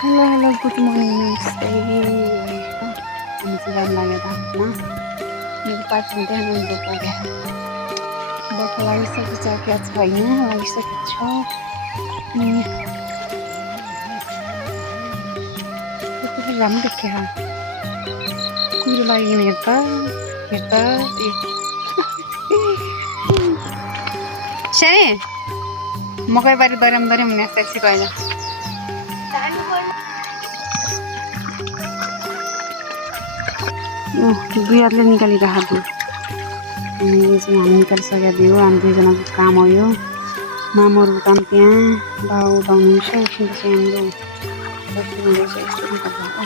hello hello good morning नमस्ते हामी चाहिँ जानु लागेको आफ्ना मेरो पार्टीमा बिहान गएको क्या बर्ख लागिसकेको छ क्या छैन लागिसकेको छ त्यति राम्रो देखियो कुहिरो लागिकन हेर्दा साने मकै बारी दर्याम हुने यस्तो अहिले दुईहरूले निकालिरहेको यो चाहिँ हामी निकालिसकेको थियो हामी दुईजनाको काम हो यो मामहरूको काम त्यहाँ बाउ उदाउनुहुन्छ एकछिन चाहिँ हाम्रो बस्ती हुँदैछ यस्तो निकाल्दा